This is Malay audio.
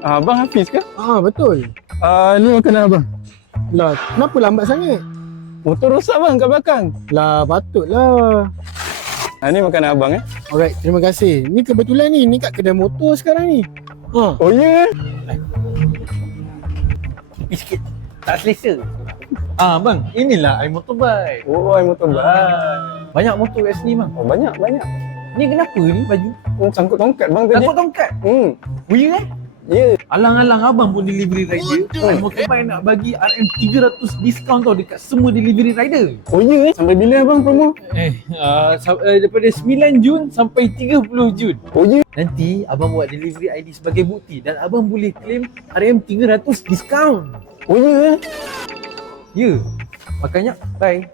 Abang Hafiz ke? Betul. Ni makanan abang. Lah, kenapa lambat sangat? Motor rosak bang kat belakang. Lah, patutlah. Ni makanan abang Alright, terima kasih. Ni kebetulan ni kat kedai motor sekarang ni. Oh ya ke? Tepi sikit. Tak selesa. Bang, inilah iMotorbike. Oh, I motorbike. Banyak motor kat sini bang. Oh, banyak. Ni kenapa ni baju? Sangkut tongkat bang tadi. Takut tongkat. Oh ya Ya. Alang-alang abang pun delivery rider. iMotorbike nak bagi RM300 diskaun tau dekat semua delivery rider. Oh ya Sampai bila abang promo? Daripada 9 Jun sampai 30 Jun. Oh ya. Nanti abang buat delivery ID sebagai bukti dan abang boleh claim RM300 diskaun. Oh ya. Ya. Makanya bye.